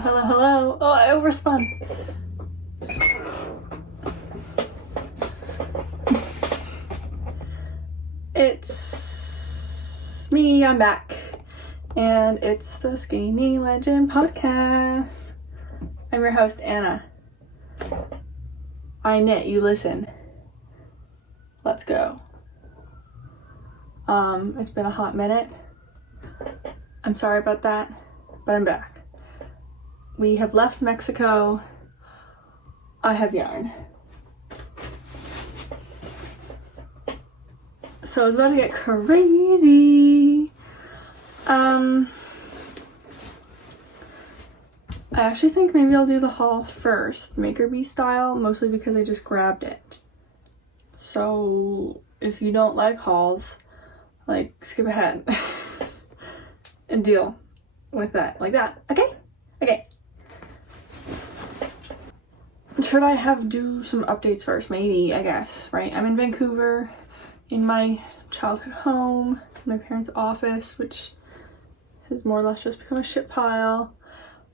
Hello. Oh, I overspun. It's me, I'm back. And it's the SkeinyLegend podcast. I'm your host, Anna. I knit, you listen. Let's go. It's been a hot minute. I'm sorry about that, but I'm back. We have left Mexico. I have yarn. So it's about to get crazy. I actually think maybe I'll do the haul first, Maker Bee style, mostly because I just grabbed it. So if you don't like hauls, like, skip ahead and deal with that like that. Okay. Should I do some updates first? Maybe, I guess, right? I'm in Vancouver, in my childhood home, my parents' office, which has more or less just become a shit pile.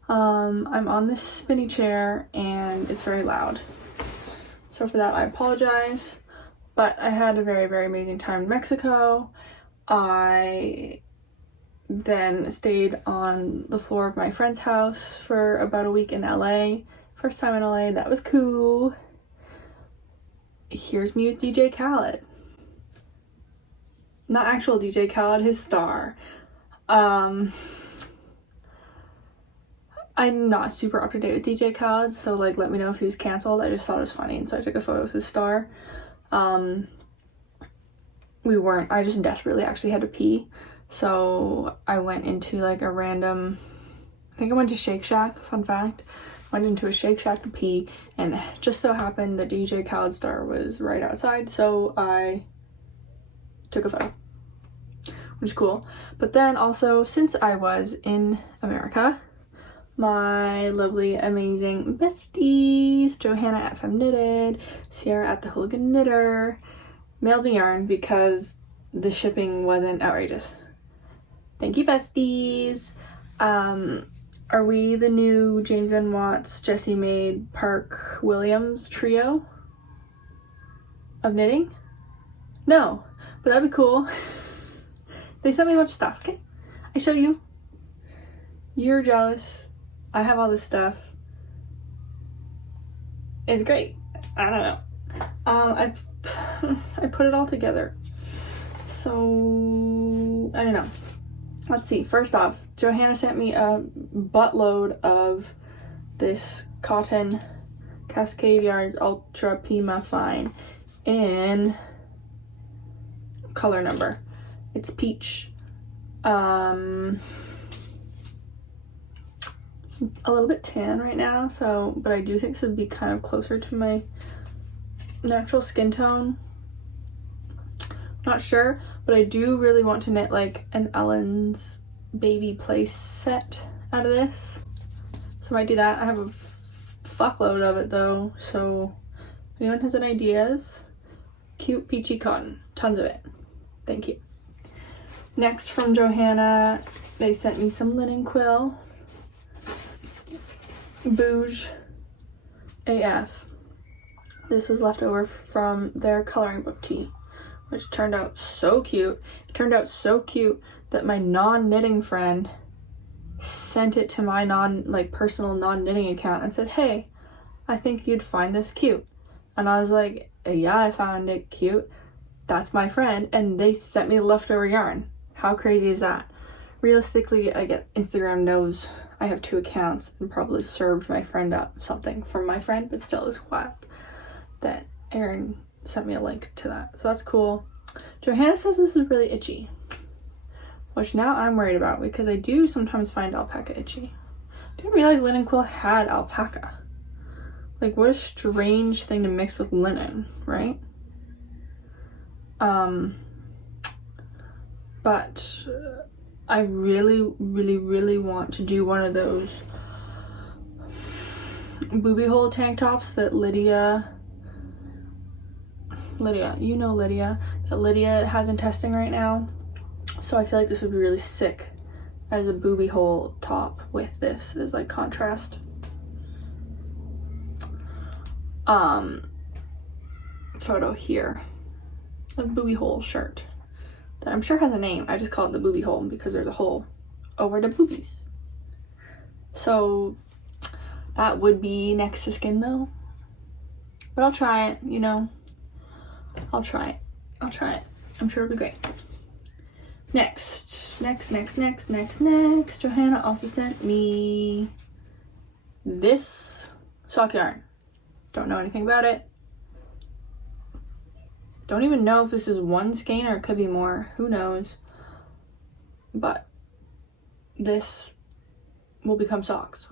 I'm on this spinny chair and it's very loud. So for that, I apologize. But I had a very, very amazing time in Mexico. I then stayed on the floor of my friend's house for about a week in LA. First time in LA, that was cool. Here's me with DJ Khaled. Not actual DJ Khaled, his star. I'm not super up to date with DJ Khaled, so like let me know if he was cancelled. I just thought it was funny and so I took a photo of his star. I just desperately actually had to pee. So I went into like a random, I think I went to Shake Shack, fun fact. Went into a Shake Shack to pee and just so happened the DJ Khaled star was right outside, so I took a photo, which is cool. But then also, since I was in America, my lovely, amazing besties, Johanna at Femme Knitted, Sierra at the Hooligan Knitter, mailed me yarn because the shipping wasn't outrageous. Thank you, besties. Are we the new James N. Watts, Jessie Maid, Park Williams trio of knitting? No, but that'd be cool. They sent me a bunch of stuff, okay? I show you. You're jealous. I have all this stuff. It's great. I don't know. I put it all together. So, I don't know. Let's see. First off, Johanna sent me a buttload of this cotton Cascade Yarns Ultra Pima Fine in color number. It's peach. A little bit tan right now, so, but I do think this would be kind of closer to my natural skin tone. Not sure, but I do really want to knit like an Ellen's baby place set out of this, so I might do that. I have a fuckload of it though, so if anyone has any ideas, cute peachy cotton, tons of it. Thank you. Next, from Johanna, they sent me some linen quill. Bouge AF. This was left over from their coloring book tee, which turned out so cute. It turned out so cute that my non-knitting friend sent it to my personal non-knitting account and said, hey, I think you'd find this cute. And I was like, yeah, I found it cute. That's my friend. And they sent me leftover yarn. How crazy is that? Realistically, I get Instagram knows I have 2 accounts and probably served my friend up something from my friend, but still it was wild that Erin sent me a link to that. So that's cool. Johanna says this is really itchy, which now I'm worried about because I do sometimes find alpaca itchy. I didn't realize linen quill had alpaca. Like, what a strange thing to mix with linen, right? But I really want to do one of those booby hole tank tops that Lydia, you know Lydia, that Lydia has in testing right now. So I feel like this would be really sick as a booby hole top with this as like contrast. Photo here, a booby hole shirt that I'm sure has a name. I just call it the booby hole because there's a hole over the boobies. So that would be next to skin though, but I'll try it, you know. I'll try it. I'm sure it'll be great. Next. Johanna also sent me this sock yarn. Don't know anything about it. Don't even know if this is one skein or it could be more. Who knows? But this will become socks.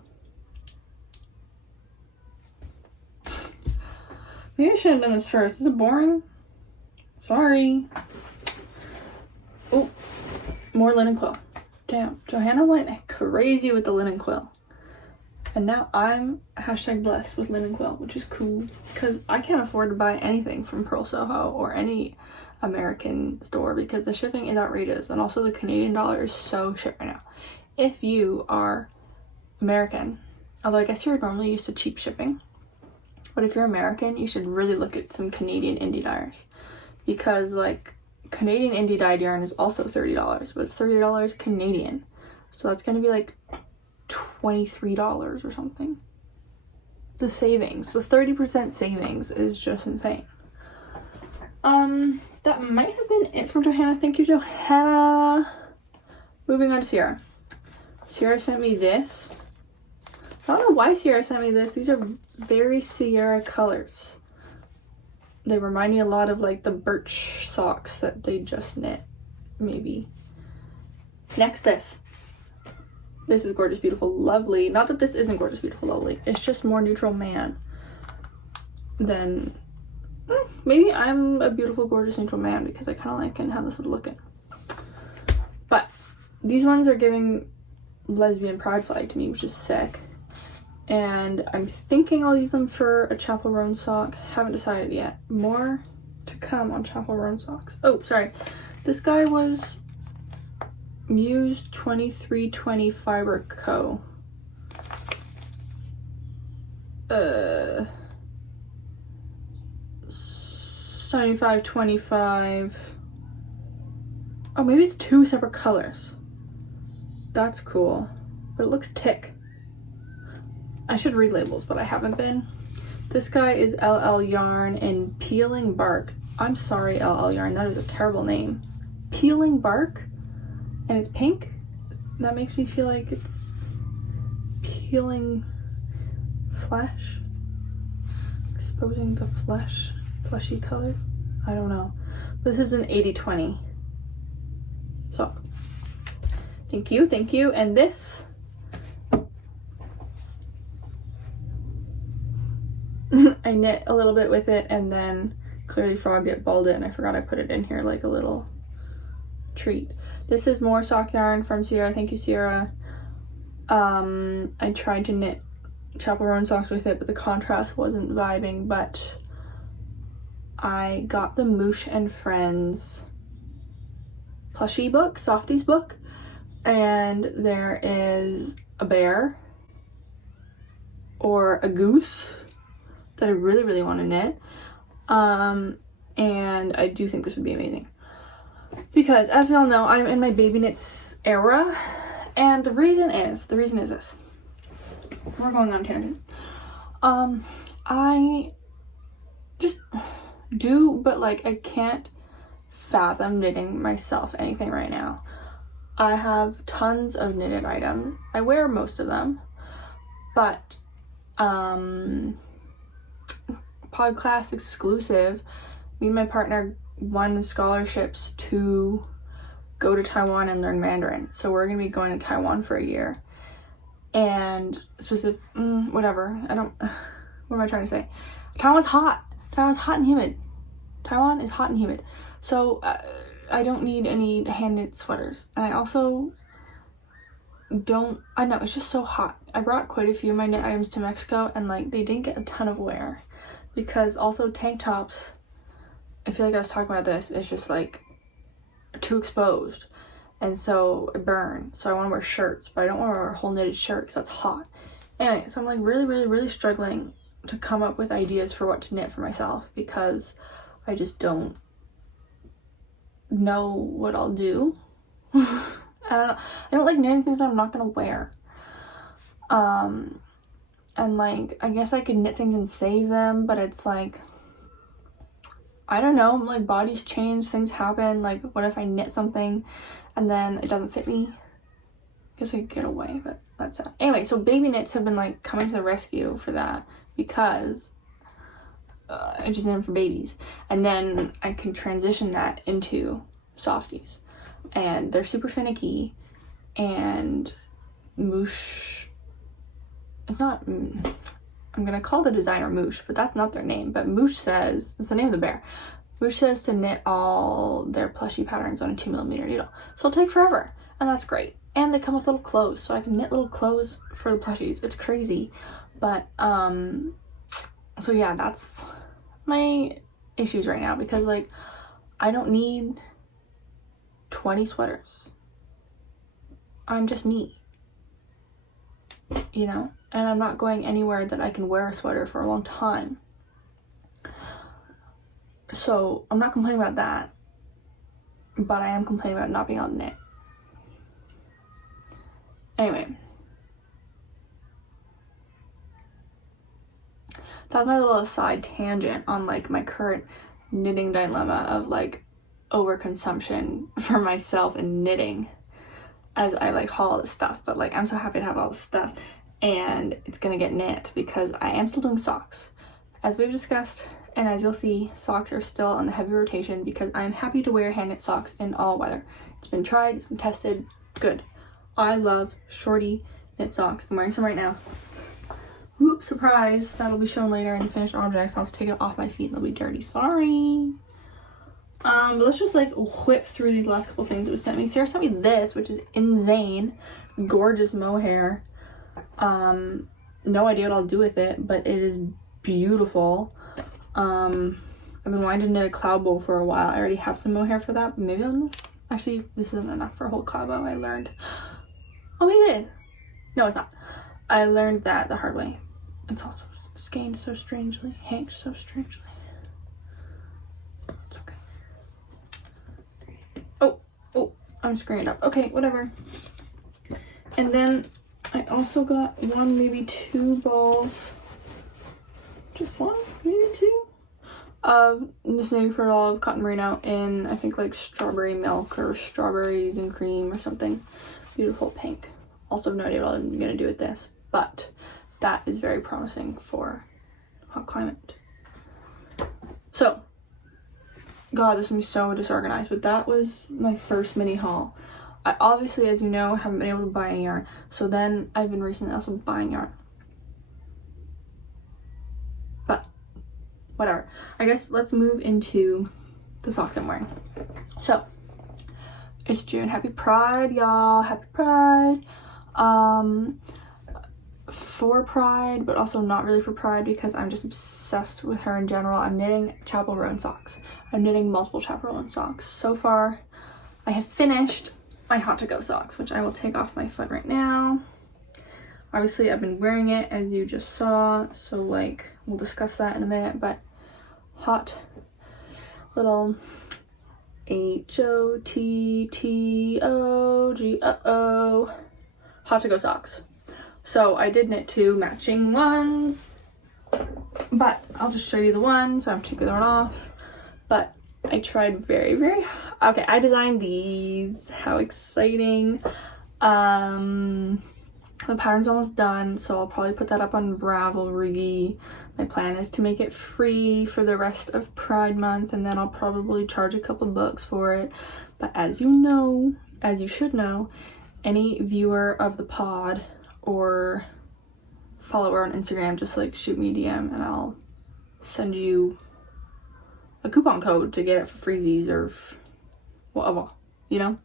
Maybe I should have done this first. Is it boring? Sorry. Oh, more linen quill. Damn, Johanna went crazy with the linen quill. And now I'm #blessed with linen quill, which is cool because I can't afford to buy anything from Pearl Soho or any American store because the shipping is outrageous, and also the Canadian dollar is so shit right now. If you are American, although I guess you're normally used to cheap shipping, but if you're American, you should really look at some Canadian indie dyers because like Canadian indie dyed yarn is also $30, but it's $30 Canadian, so that's gonna be like $23 or something. The savings, the 30% savings is just insane. That might have been it from Johanna. Thank you, Johanna. Moving on to Sierra. Sierra sent me this. I don't know why Sierra sent me this. These are very Sierra colors. They remind me a lot of like the birch socks that they just knit, maybe. Next, this. This is Gorgeous, Beautiful, Lovely. Not that this isn't Gorgeous, Beautiful, Lovely. It's just more neutral man than... maybe I'm a beautiful, gorgeous, neutral man because I kind of like how this is looking. But these ones are giving lesbian pride flag to me, which is sick. And I'm thinking I'll use them for a Chappell ROAN sock. Haven't decided yet. More to come on Chappell ROAN socks. Oh, sorry. This guy was... Muse 2320 Fiber Co. 7525. Oh, maybe it's two separate colors. That's cool. But it looks thick. I should read labels, but I haven't been. This guy is LL Yarn and Peeling Bark. I'm sorry, LL Yarn. That is a terrible name. Peeling Bark? And it's pink. That makes me feel like it's peeling flesh, exposing the fleshy color. I don't know. This is an 80/20 sock. Thank you. And this I knit a little bit with it and then clearly frogged it, balled it, and I forgot I put it in here like a little treat. This is more sock yarn from Sierra. Thank you, Sierra. I tried to knit Chappell ROAN socks with it, but the contrast wasn't vibing. But I got the Moosh and Friends plushie book, Softies book, and there is a bear or a goose that I really, really want to knit. And I do think this would be amazing. Because, as we all know, I'm in my baby knits era, and the reason is this. We're going on a tangent. I just do, but like I can't fathom knitting myself anything right now. I have tons of knitted items. I wear most of them, but podcast exclusive, me and my partner won scholarships to go to Taiwan and learn Mandarin. So we're gonna be going to Taiwan for a year. And whatever. What am I trying to say? Taiwan's hot. Taiwan's hot and humid. Taiwan is hot and humid. So I don't need any hand knit sweaters. And I also I know, it's just so hot. I brought quite a few of my knit items to Mexico and like they didn't get a ton of wear. Because also tank tops, I feel like I was talking about this, it's just like too exposed. and so it burns. So I want to wear shirts, but I don't want to wear a whole knitted shirt because that's hot. Anyway, so I'm like really struggling to come up with ideas for what to knit for myself because I just don't know what I'll do. I don't like knitting things that I'm not gonna wear. And like, I guess I could knit things and save them, but it's like, I don't know, like bodies change, things happen. Like, what if I knit something and then it doesn't fit me? I guess I could get away, but that's sad. Anyway, so baby knits have been like coming to the rescue for that because I just knit them for babies. And then I can transition that into softies. And they're super finicky, and Moosh, it's not, I'm gonna call the designer Moosh, but that's not their name. But Moosh says, it's the name of the bear. Moosh says to knit all their plushie patterns on a 2mm needle. So it'll take forever, and that's great. And they come with little clothes, so I can knit little clothes for the plushies. It's crazy. But, so yeah, that's my issues right now, because like, I don't need 20 sweaters. I'm just me, you know, and I'm not going anywhere that I can wear a sweater for a long time. So I'm not complaining about that, but I am complaining about not being able to knit. Anyway, that was my little aside tangent on like my current knitting dilemma of like overconsumption for myself in knitting as I like haul all this stuff. But like, I'm so happy to have all this stuff, and it's gonna get knit because I am still doing socks, as we've discussed, and as you'll see, socks are still on the heavy rotation because I'm happy to wear hand knit socks in all weather. It's been tried, it's been tested, good. I love shorty knit socks. I'm wearing some right now. Whoop, surprise, that'll be shown later in the finished objects. I'll just take it off my feet and they'll be dirty, sorry. But let's just like whip through these last couple things that was sent me. Sarah sent me this, which is insane, gorgeous mohair. No idea what I'll do with it, but it is beautiful. I've been wanting to knit a cloud bow for a while. I already have some mohair for that, but maybe on this. Actually, this isn't enough for a whole cloud bow. I learned. Oh, maybe it is. No, it's not. I learned that the hard way. It's also skeined so strangely, hanked so strangely. It's okay. Oh, I'm screwing it up. Okay, whatever. And then I also got one, maybe two balls. Just one, maybe two. This knitting for all of cotton merino in, I think, like strawberry milk or strawberries and cream or something. Beautiful pink. Also have no idea what I'm gonna do with this, but that is very promising for hot climate. So, God, this is gonna be so disorganized, but that was my first mini haul. I obviously, as you know, haven't been able to buy any yarn, so then I've been recently also buying yarn. But whatever. I guess let's move into the socks I'm wearing. So, it's June. Happy Pride, y'all. Happy Pride. For Pride, but also not really for Pride because I'm just obsessed with her in general. I'm knitting CHAPPELL ROAN socks. I'm knitting multiple CHAPPELL ROAN socks. So far, I have finished my hot to go socks, which I will take off my foot right now. Obviously, I've been wearing it as you just saw, so like we'll discuss that in a minute, but hot little HOTTOGO hot to go socks. So I did knit two matching ones, but I'll just show you the one, so I'm taking the one off. But I tried okay, I designed these. How exciting. The pattern's almost done, so I'll probably put that up on Ravelry. My plan is to make it free for the rest of Pride Month, and then I'll probably charge a couple bucks for it. But as you know, as you should know, any viewer of the pod or follower on Instagram, just like shoot me a DM and I'll send you a coupon code to get it for freezies or whatever, you know?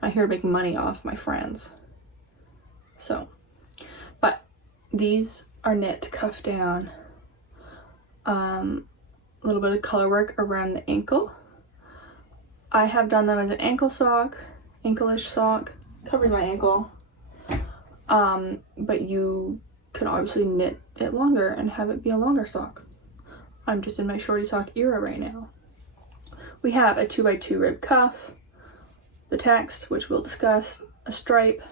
I'm not here to make money off my friends. So, but these are knit cuff down. A little bit of color work around the ankle. I have done them as an ankle sock ankle-ish sock. Covers my ankle. But you could obviously knit it longer and have it be a longer sock. I'm just in my shorty sock era right now. We have a 2x2 rib cuff, the text, which we'll discuss, a stripe.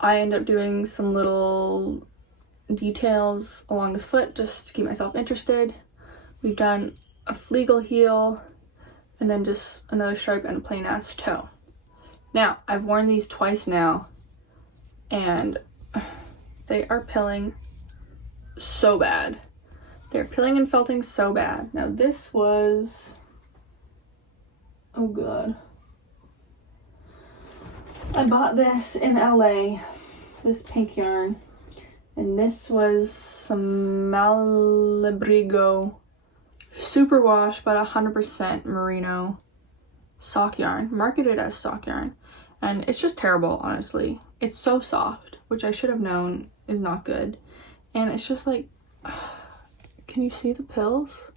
I end up doing some little details along the foot just to keep myself interested. We've done a Flegel heel and then just another stripe and a plain ass toe. Now, I've worn these twice now and they are pilling so bad. They're pilling and felting so bad. Now this was, oh god. I bought this in LA, this pink yarn. And this was some Malabrigo superwash, but 100% merino sock yarn, marketed as sock yarn. And it's just terrible, honestly. It's so soft, which I should have known is not good. And it's just like, can you see the pills?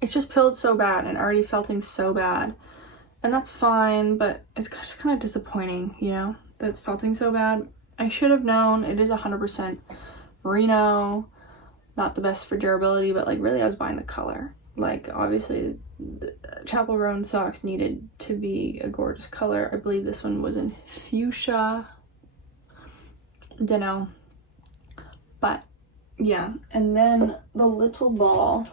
It's just pilled so bad and already felting so bad. And that's fine, but it's just kind of disappointing, you know, that it's felting so bad. I should have known. It is 100% merino. Not the best for durability, but like really I was buying the color. Like obviously the Chappell ROAN socks needed to be a gorgeous color. I believe this one was in fuchsia. Don't know. But yeah, and then the little ball.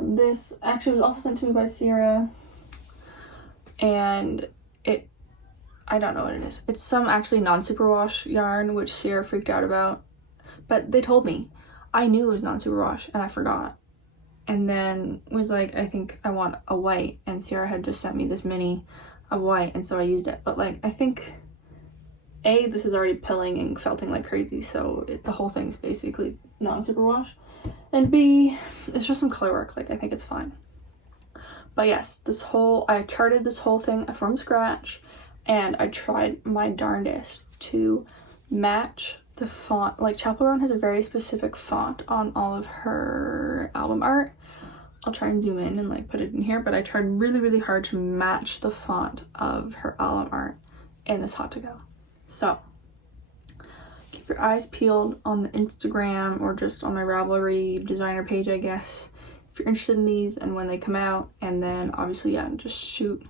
This actually was also sent to me by Sierra. And I don't know what it is. It's some actually non-superwash yarn, which Sierra freaked out about. But they told me. I knew it was non-superwash, and I forgot. And then was like, I think I want a white. And Sierra had just sent me this mini of white, and so I used it. But like, I think, A, this is already pilling and felting like crazy, so the whole thing's basically non-superwash. And B, it's just some color work. Like, I think it's fine. But yes, I charted this whole thing from scratch. And I tried my darndest to match the font. Like Chappell ROAN has a very specific font on all of her album art. I'll try and zoom in and like put it in here, but I tried really, really hard to match the font of her album art in this hot to go. So keep your eyes peeled on the Instagram or just on my Ravelry designer page, I guess, if you're interested in these and when they come out. And then obviously, yeah, just shoot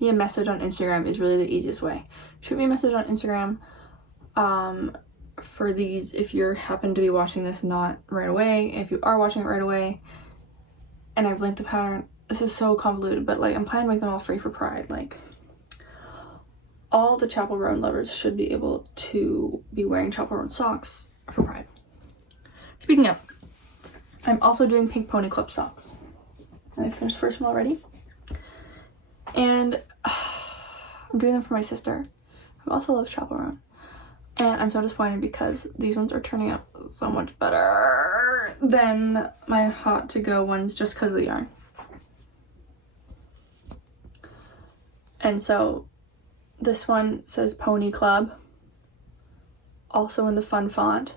me a message on Instagram is really the easiest way. Shoot me a message on Instagram for these if you happen to be watching this not right away. If you are watching it right away and I've linked the pattern, this is so convoluted, but like I'm planning to make them all free for Pride. Like all the Chappell ROAN lovers should be able to be wearing Chappell ROAN socks for Pride. Speaking of, I'm also doing pink pony club socks. I finished the first one already. And I'm doing them for my sister, who also loves Chappell ROAN. And I'm so disappointed because these ones are turning out so much better than my hot to go ones just because of the yarn. And so this one says Pony Club, also in the fun font.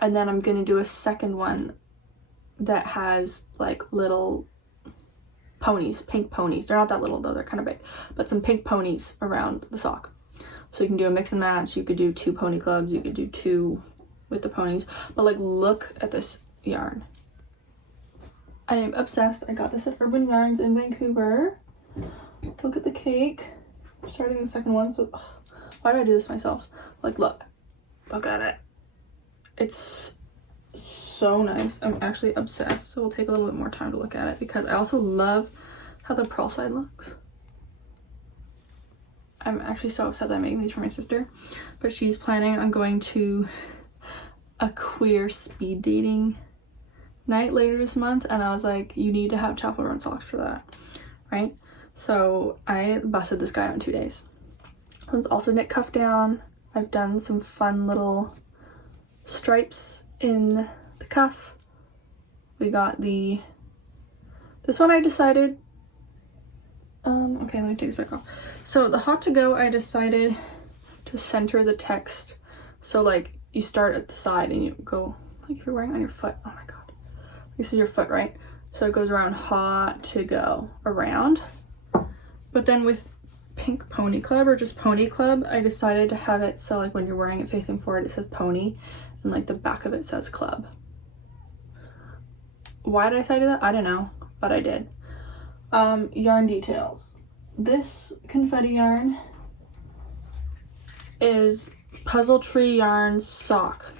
And then I'm going to do a second one that has like little ponies, pink ponies. They're not that little though, they're kind of big, but some pink ponies around the sock. So you can do a mix and match. You could do 2 pony clubs, you could do 2 with the ponies, but like look at this yarn. I am obsessed. I got this at Urban Yarns in Vancouver. Look at the cake. I'm starting the second one, so why did I do this myself? Like look at it. It's so nice. I'm actually obsessed, so we'll take a little bit more time to look at it because I also love how the pearl side looks. I'm actually so upset that I'm making these for my sister, but she's planning on going to a queer speed dating night later this month, and I was like, you need to have Chappell ROAN socks for that, right? So I busted this guy out in 2 days. One's also knit cuff down. I've done some fun little stripes in the cuff. We got this one I decided, okay, let me take this back off. So the hot to go, I decided to center the text. So like you start at the side and you go, like if you're wearing on your foot, oh my God, this is your foot, right? So it goes around hot to go around, but But then with Pink Pony Club or just Pony Club, I decided to have it so like when you're wearing it facing forward it says pony and like the back of it says club. Why did I say that? I don't know, but I did. Yarn details. This confetti yarn is Puzzle Tree Yarn sock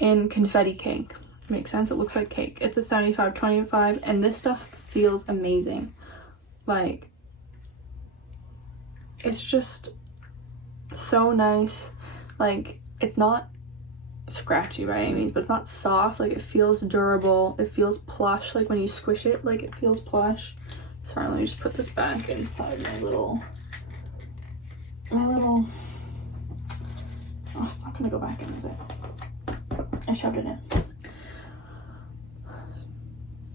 in confetti cake. Makes sense? It looks like cake. It's a 75/25 and this stuff feels amazing. Like, it's just so nice. Like, it's not scratchy by any means, but it's not soft. Like, it feels durable. It feels plush. Like when you squish it, like it feels plush. Sorry, let me just put this back inside my little oh, it's not gonna go back in, is it? I shoved it in.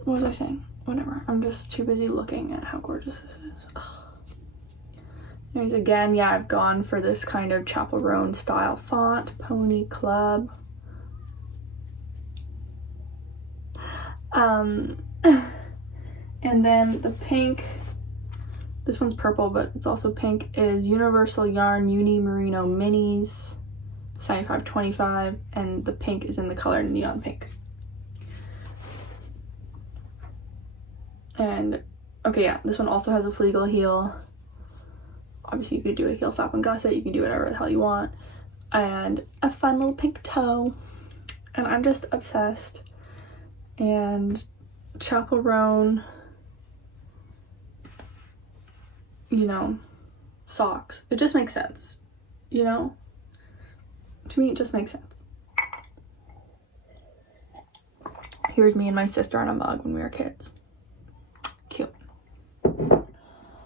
What was I saying? Whatever. I'm just too busy looking at how gorgeous this is. Ugh. Anyways, again, yeah, I've gone for this kind of Chapel Roan style font, Pony Club. And then the pink, this one's purple, but it's also pink, is Universal Yarn Uni Merino Minis, 75/25, and the pink is in the color neon pink. And, okay, yeah, this one also has a Fleagle heel. Obviously, you could do a heel flap and gusset. You can do whatever the hell you want. And a fun little pink toe. And I'm just obsessed. And Chapel Roan, you know, socks. It just makes sense, you know? To me, it just makes sense. Here's me and my sister on a mug when we were kids. Cute.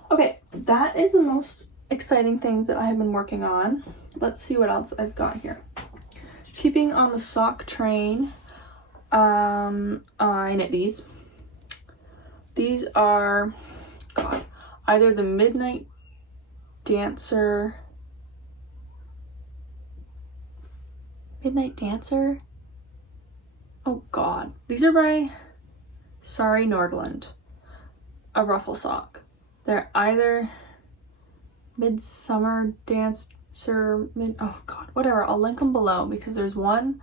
Okay, that is the most exciting things that I have been working on. Let's see what else I've got here. Keeping on the sock train, I knit these. These are, God, either the Midnight Dancer. Oh God, these are by SkeinyLegend, a ruffle sock. They're either Midsummer Dancer, oh God, whatever. I'll link them below because there's one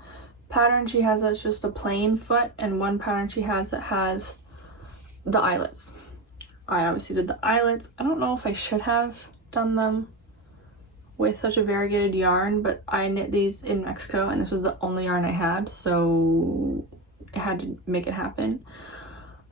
pattern she has that's just a plain foot and one pattern she has that has the eyelets. I obviously did the eyelets. I don't know if I should have done them with such a variegated yarn, but I knit these in Mexico and this was the only yarn I had, so I had to make it happen.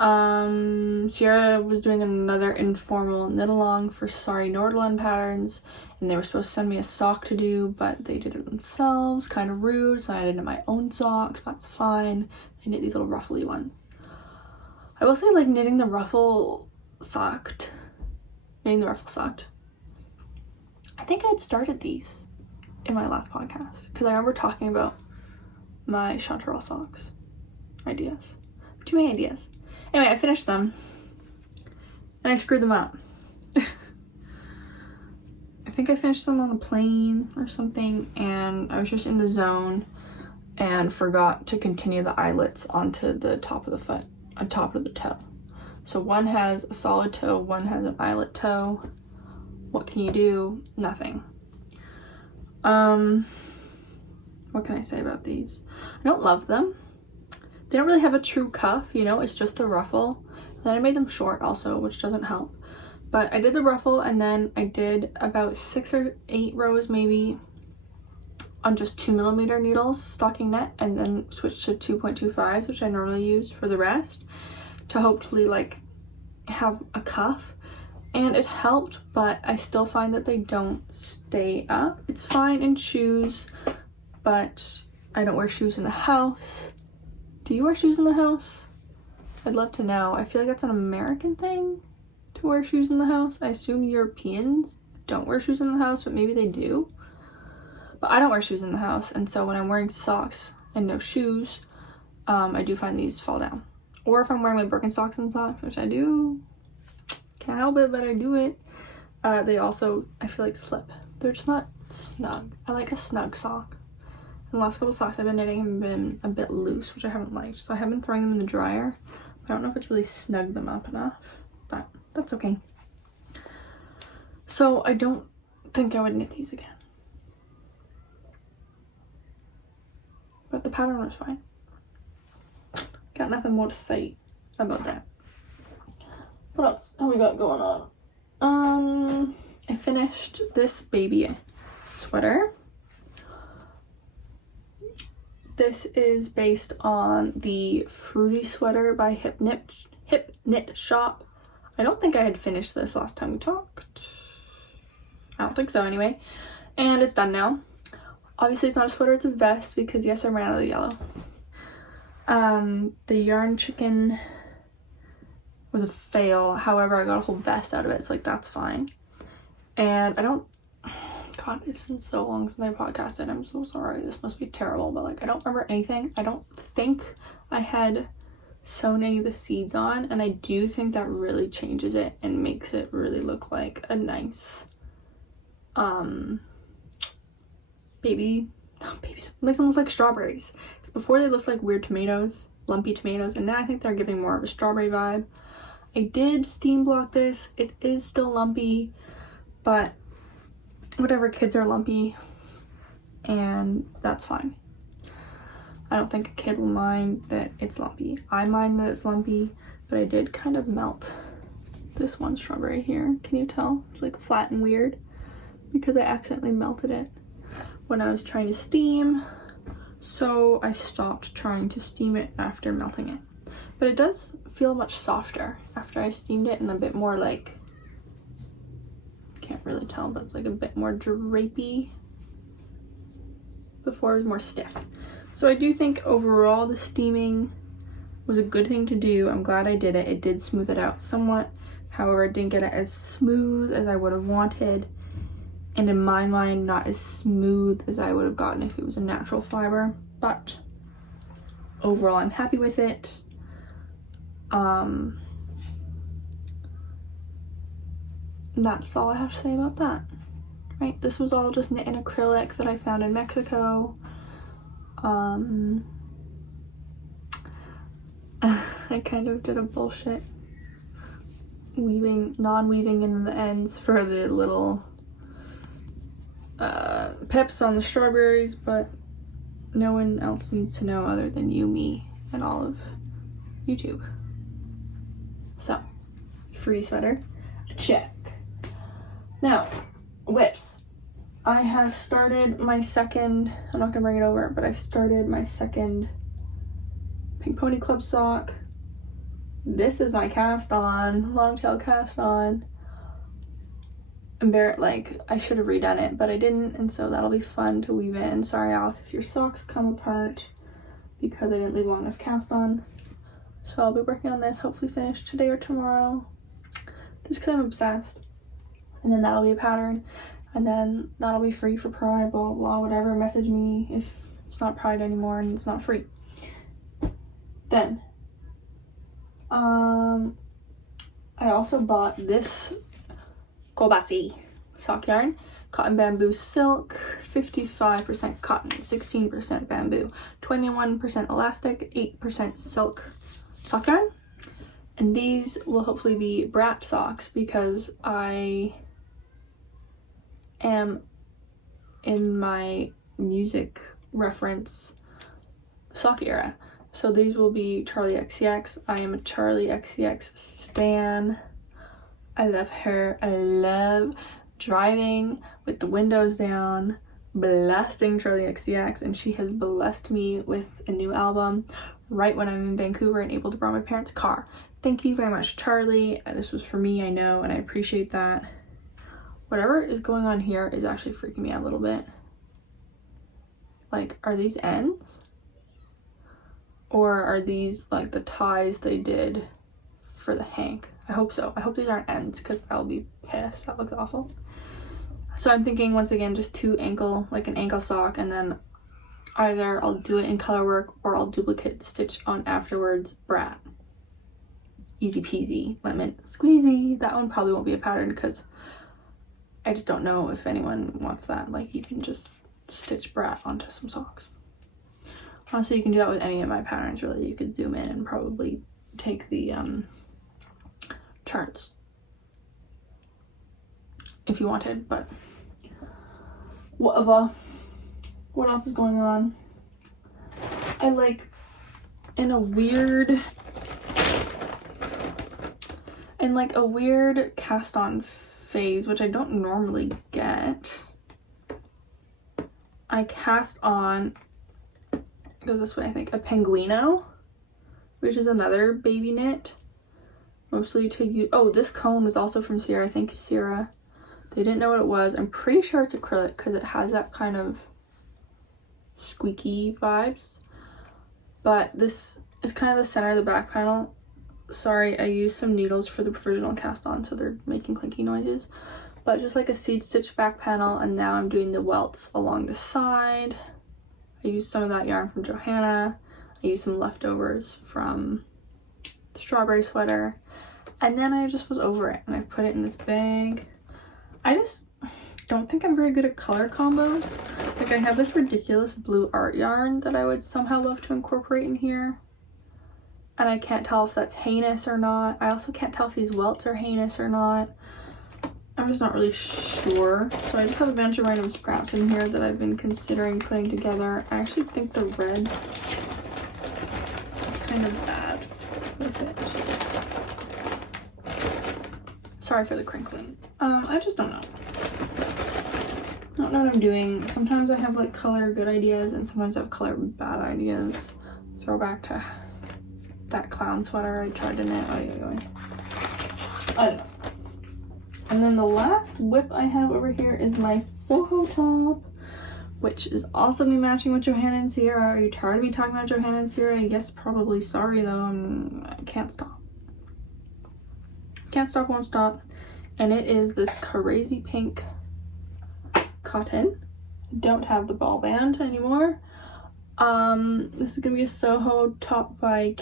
Sierra was doing another informal knit along for SkeinyLegend patterns, and they were supposed to send me a sock to do, but they did it themselves, kind of rude, so I did my own socks, but that's fine. I knit these little ruffly ones. I will say, like, knitting the ruffle socked. I think I had started these in my last podcast because I remember talking about my chanterelle socks ideas. Too many ideas. Anyway, I finished them and I screwed them up. I think I finished them on a plane or something and I was just in the zone and forgot to continue the eyelets onto the top of the foot, on top of the toe. So one has a solid toe, one has an eyelet toe. What can you do? Nothing. What can I say about these? I don't love them. They don't really have a true cuff, you know, it's just the ruffle. And then I made them short also, which doesn't help. But I did the ruffle and then I did about 6 or 8 rows maybe on just 2mm needles, stocking net, and then switched to 2.25s, which I normally use for the rest, to hopefully like have a cuff. And it helped, but I still find that they don't stay up. It's fine in shoes, but I don't wear shoes in the house. Do you wear shoes in the house? I'd love to know. I feel like that's an American thing to wear shoes in the house. I assume Europeans don't wear shoes in the house, but maybe they do. But I don't wear shoes in the house, and so when I'm wearing socks and no shoes, I do find these fall down. Or if I'm wearing my Birkenstocks and socks, which I do, can't help it, but I do it, they also, I feel like, slip. They're just not snug. I like a snug sock. And the last couple socks I've been knitting have been a bit loose, which I haven't liked, so I have been throwing them in the dryer. I don't know if it's really snugged them up enough, but that's okay. So I don't think I would knit these again. But the pattern was fine. Got nothing more to say about that. What else have we got going on? I finished this baby sweater. This is based on the Fruity Sweater by Hip Knit Shop. I don't think I had finished this last time we talked. I don't think so anyway. And it's done now. Obviously it's not a sweater, it's a vest because yes, I ran out of the yellow. The yarn chicken was a fail. However, I got a whole vest out of it, so like that's fine. And I don't, God, it's been so long since I podcasted. I'm so sorry. This must be terrible, but like I don't remember anything. I don't think I had sewn any of the seeds on, and I do think that really changes it and makes it really look like a nice makes them look like strawberries. Because before they looked like weird tomatoes, lumpy tomatoes, and now I think they're giving more of a strawberry vibe. I did steam block this. It is still lumpy, but whatever, kids are lumpy and that's fine. I don't think a kid will mind that it's lumpy. I mind that it's lumpy, but I did kind of melt this one strawberry here. Can you tell? It's like flat and weird because I accidentally melted it when I was trying to steam, so I stopped trying to steam it after melting it. But it does feel much softer after I steamed it, and a bit more like, can't really tell, but it's like a bit more drapey. Before it was more stiff. So I do think overall the steaming was a good thing to do. I'm glad I did it. It did smooth it out somewhat. However, it didn't get it as smooth as I would have wanted. And in my mind, not as smooth as I would have gotten if it was a natural fiber. But overall, I'm happy with it. That's all I have to say about that. Right, this was all just knit in acrylic that I found in Mexico. I kind of did a bullshit non-weaving in the ends for the little pips on the strawberries, but no one else needs to know other than you, me, and all of YouTube. So, Fruity Sweater, check. Now, whips. I have started my second, I'm not gonna bring it over, but I've started my second Pink Pony Club sock. This is my cast on, long tail cast on. I'm very, like, I should have redone it, but I didn't, and so that'll be fun to weave in. Sorry, Alice, if your socks come apart because I didn't leave long enough cast on. So I'll be working on this, hopefully finish today or tomorrow, just because I'm obsessed. And then that'll be a pattern, and then that'll be free for Pride, blah, blah, whatever. Message me if it's not Pride anymore and it's not free. Then, I also bought this Kobasi sock yarn, cotton bamboo silk, 55% cotton, 16% bamboo, 21% elastic, 8% silk sock yarn. And these will hopefully be brat socks because I am in my music reference sock era. So these will be Charlie XCX. I am a Charlie XCX stan. I love her. I love driving with the windows down, blasting Charlie XCX, and she has blessed me with a new album right when I'm in Vancouver and able to borrow my parents' car. Thank you very much, Charlie. This was for me, I know, and I appreciate that. Whatever is going on here is actually freaking me out a little bit. Like, are these ends? Or are these like the ties they did for the hank? I hope so. I hope these aren't ends because I'll be pissed. That looks awful. So I'm thinking once again just two ankle, like an ankle sock, and then either I'll do it in color work or I'll duplicate stitch on afterwards. Brat. Easy peasy, lemon squeezy. That one probably won't be a pattern because I just don't know if anyone wants that. Like, you can just stitch brat onto some socks. Honestly, you can do that with any of my patterns, really. You could zoom in and probably take the charts if you wanted, but whatever. What else is going on? I like in a weird cast on phase, which I don't normally get. I cast on, it goes this way, I think, a Penguino, which is another baby knit, mostly to use. Oh, this cone was also from Sierra. Thank you, Sierra. They didn't know what it was. I'm pretty sure it's acrylic because it has that kind of squeaky vibes. But this is kind of the center of the back panel. Sorry, I used some needles for the provisional cast on, so they're making clinky noises. But just like a seed stitch back panel, and now I'm doing the welts along the side. I used some of that yarn from Johanna. I used some leftovers from the strawberry sweater. And then I just was over it, and I put it in this bag. I just don't think I'm very good at color combos. Like, I have this ridiculous blue art yarn that I would somehow love to incorporate in here. And I can't tell if that's heinous or not. I also can't tell if these welts are heinous or not. I'm just not really sure. So I just have a bunch of random scraps in here that I've been considering putting together. I actually think the red is kind of bad with it. Sorry for the crinkling. I just don't know. I don't know what I'm doing. Sometimes I have like color good ideas and sometimes I have color bad ideas. Throwback to that clown sweater I tried to knit. I don't know. And then the last whip I have over here is my Soho top, which is also me matching with Johanna and Sierra. Are you tired of me talking about Johanna and Sierra? Yes, probably. Sorry though, I can't stop. Can't stop, won't stop. And it is this crazy pink cotton. Don't have the ball band anymore. This is gonna be a Soho top by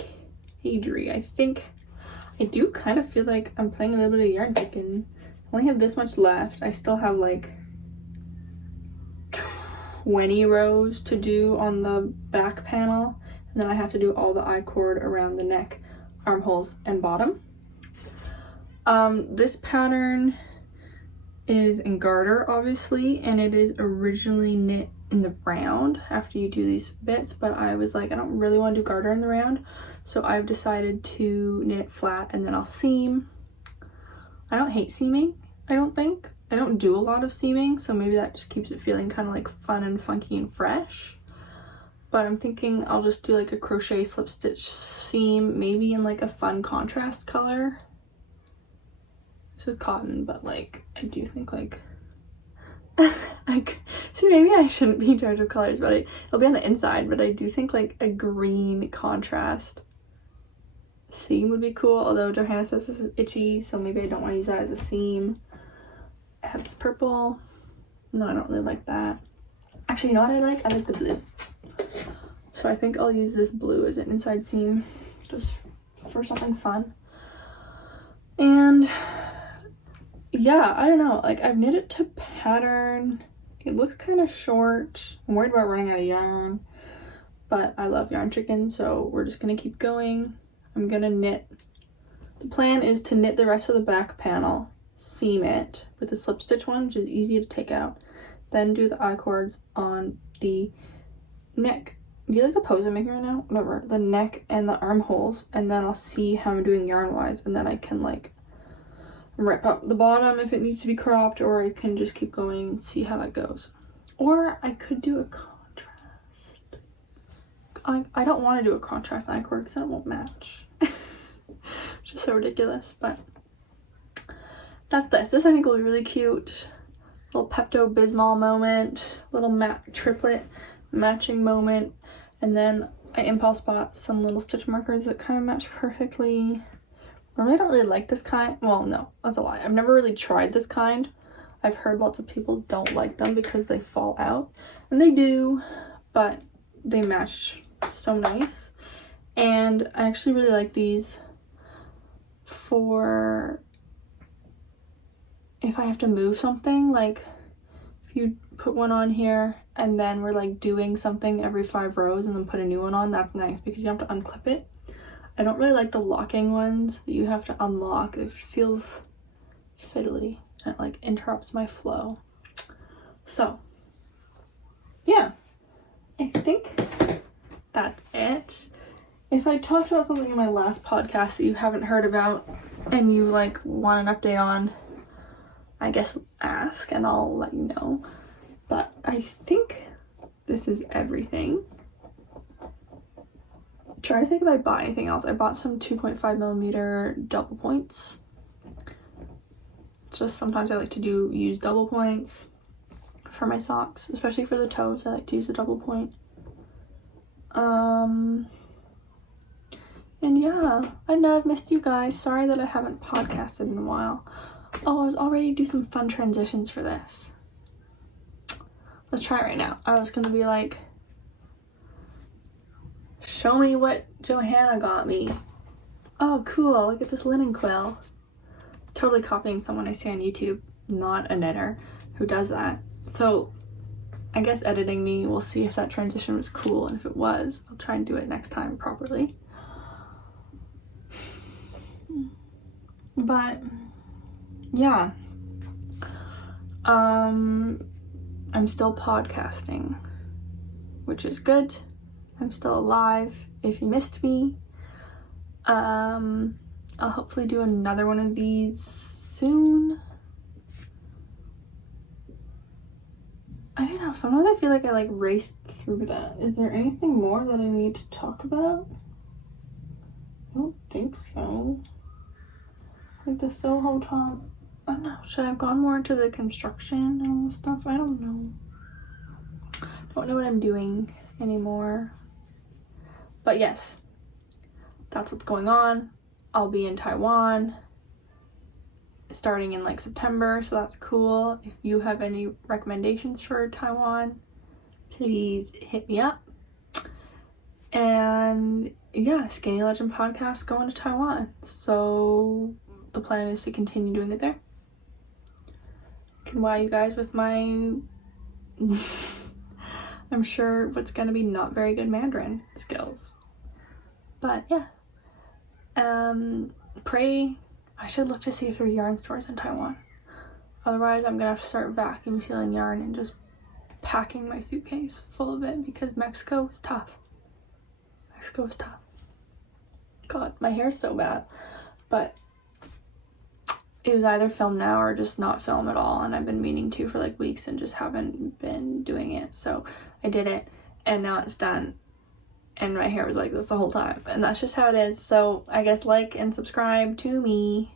Kadri. I do kind of feel like I'm playing a little bit of yarn chicken. I only have this much left. I still have like 20 rows to do on the back panel, and then I have to do all the I-cord around the neck, armholes, and bottom. This pattern is in garter, obviously, and it is originally knit in the round after you do these bits, but I was like, I don't really want to do garter in the round, so I've decided to knit it flat and then I'll seam. I don't hate seaming, I don't think. I don't do a lot of seaming, so maybe that just keeps it feeling kind of like fun and funky and fresh. But I'm thinking I'll just do like a crochet slip stitch seam, maybe in like a fun contrast color. This is cotton, but like I do think like see, maybe I shouldn't be in charge of colors, but it'll be on the inside, but I do think like a green contrast seam would be cool, although Johanna says this is itchy, so maybe I don't want to use that as a seam. I have this purple. No, I don't really like that. Actually, you know what I like? I like the blue. So I think I'll use this blue as an inside seam just for something fun. And yeah, I don't know, like I've knit it to pattern. It looks kind of short. I'm worried about running out of yarn, but I love yarn chicken, so we're just gonna keep going. I'm gonna knit. The plan is to knit the rest of the back panel, seam it with the slip stitch one, which is easy to take out, then do the I-cords on the neck. Do you like the pose I'm making right now? Whatever. The neck and the armholes, and then I'll see how I'm doing yarn wise, and then I can like rip up the bottom if it needs to be cropped, or I can just keep going and see how that goes. Or I could do a contrast. I don't want to do a contrast I-cord because that won't match. Which is so ridiculous, but that's this. This I think will be really cute. Little Pepto-Bismol moment, little triplet matching moment, and then I impulse bought some little stitch markers that kind of match perfectly. Normally I don't really like this kind. Well, no, that's a lie. I've never really tried this kind. I've heard lots of people don't like them because they fall out, and they do, but they match so nice. And I actually really like these for if I have to move something, like if you put one on here and then we're like doing something every 5 rows and then put a new one on, that's nice because you have to unclip it. I don't really like the locking ones that you have to unlock. It feels fiddly. and it like interrupts my flow. So yeah, I think that's it. If I talked about something in my last podcast that you haven't heard about and you like want an update on, I guess ask and I'll let you know. But I think this is everything. Try to think if I bought anything else. I bought some 2.5mm double points. Just sometimes I like to use double points for my socks, especially for the toes. I like to use a double point. And yeah, I know I've missed you guys. Sorry that I haven't podcasted in a while. Oh, I was all ready to do some fun transitions for this. Let's try it right now. I was gonna be like, show me what Johanna got me. Oh, cool. Look at this linen quill. Totally copying someone I see on YouTube, not a knitter who does that. So I guess editing me, we'll see if that transition was cool, and if it was, I'll try and do it next time properly. But yeah, I'm still podcasting, which is good. I'm still alive. If you missed me, I'll hopefully do another one of these soon. I don't know, sometimes I feel like I like raced through that. Is there anything more that I need to talk about? I don't think so. Like the Soho top. I don't know, should I have gone more into the construction and all this stuff? I don't know. Don't know what I'm doing anymore. But yes, that's what's going on. I'll be in Taiwan starting in like September, so that's cool. If you have any recommendations for Taiwan, please hit me up. And yeah, SkeinyLegend podcast going to Taiwan, so the plan is to continue doing it there. Can wow you guys with my I'm sure what's gonna be not very good Mandarin skills. But yeah, pray. I should look to see if there's yarn stores in Taiwan. Otherwise, I'm gonna have to start vacuum sealing yarn and just packing my suitcase full of it, because Mexico is tough. Mexico is tough. God, my hair's so bad. But it was either film now or just not film at all, and I've been meaning to for like weeks and just haven't been doing it. So I did it, and now it's done. And my hair was like this the whole time, and that's just how it is. So I guess like and subscribe to me.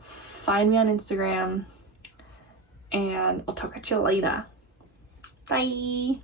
Find me on Instagram, and I'll talk at you later. Bye.